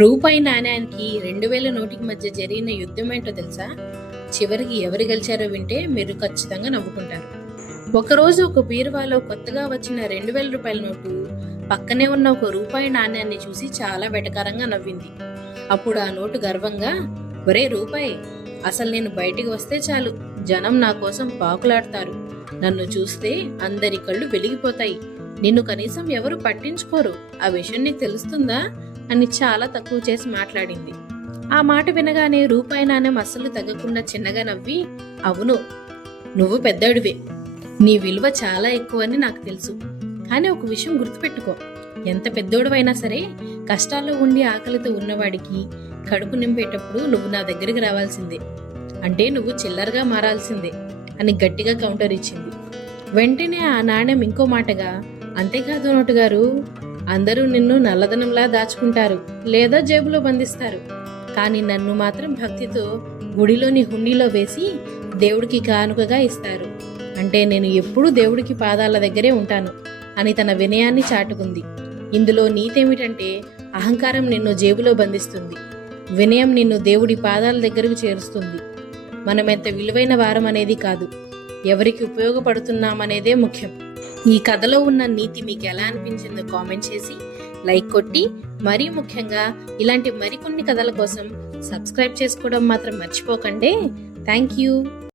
రూపాయి నాణ్యానికి 2000 నోటికి మధ్య జరిగిన యుద్ధం ఏంటో తెలుసా? చివరికి ఎవరు గెలిచారో వింటే మీరు ఖచ్చితంగా నవ్వుకుంటారు. ఒకరోజు ఒక బీరువాలో కొత్తగా వచ్చిన 2000 రూపాయల నోటు పక్కనే ఉన్న ఒక రూపాయి నాణ్యాన్ని చూసి చాలా వెటకారంగా నవ్వింది. అప్పుడు ఆ నోటు గర్వంగా, ఒరే రూపాయి, అసలు నేను బయటికి వస్తే చాలు జనం నా కోసం పాకులాడతారు. నన్ను చూస్తే అందరి కళ్ళు వెలిగిపోతాయి. నిన్ను కనీసం ఎవరు పట్టించుకోరు. ఆ విషయం నీకు తెలుస్తుందా అని చాలా తక్కువ చేసి మాట్లాడింది. ఆ మాట వినగానే రూపాయి నాణ్యం అస్సలు తగ్గకుండా చిన్నగా నవ్వి, అవును, నువ్వు పెద్దడివే, నీ విలువ చాలా ఎక్కువని నాకు తెలుసు. కానీ ఒక విషయం గుర్తుపెట్టుకో, ఎంత పెద్దోడువైనా సరే కష్టాల్లో ఉండి ఆకలితో ఉన్నవాడికి కడుపు నింపేటప్పుడు నువ్వు నా దగ్గరికి రావాల్సిందే. అంటే నువ్వు చిల్లరగా మారాల్సిందే అని గట్టిగా కౌంటర్ ఇచ్చింది. వెంటనే ఆ నాణ్యం ఇంకో మాటగా, అంతేకాదు నోటుగారు, అందరూ నిన్ను నల్లధనంలా దాచుకుంటారు లేదా జేబులో బంధిస్తారు, కానీ నన్ను మాత్రం భక్తితో గుడిలోని హుండీలో వేసి దేవుడికి కానుకగా ఇస్తారు. అంటే నేను ఎప్పుడూ దేవుడికి పాదాల దగ్గరే ఉంటాను అని తన వినయాన్ని చాటుకుంది. ఇందులో నీతేమిటంటే, అహంకారం నిన్ను జేబులో బంధిస్తుంది, వినయం నిన్ను దేవుడి పాదాల దగ్గరకు చేరుస్తుంది. మనం ఎంత విలువైన వారం అనేది కాదు, ఎవరికి ఉపయోగపడుతున్నామనేదే ముఖ్యం. ఈ కథలో ఉన్న నీతి మీకు ఎలా అనిపించిందో కామెంట్ చేసి లైక్ కొట్టి, మరీ ముఖ్యంగా ఇలాంటి మరికొన్ని కథల కోసం సబ్స్క్రైబ్ చేసుకోవడం మాత్రం మర్చిపోకండి. Thank you.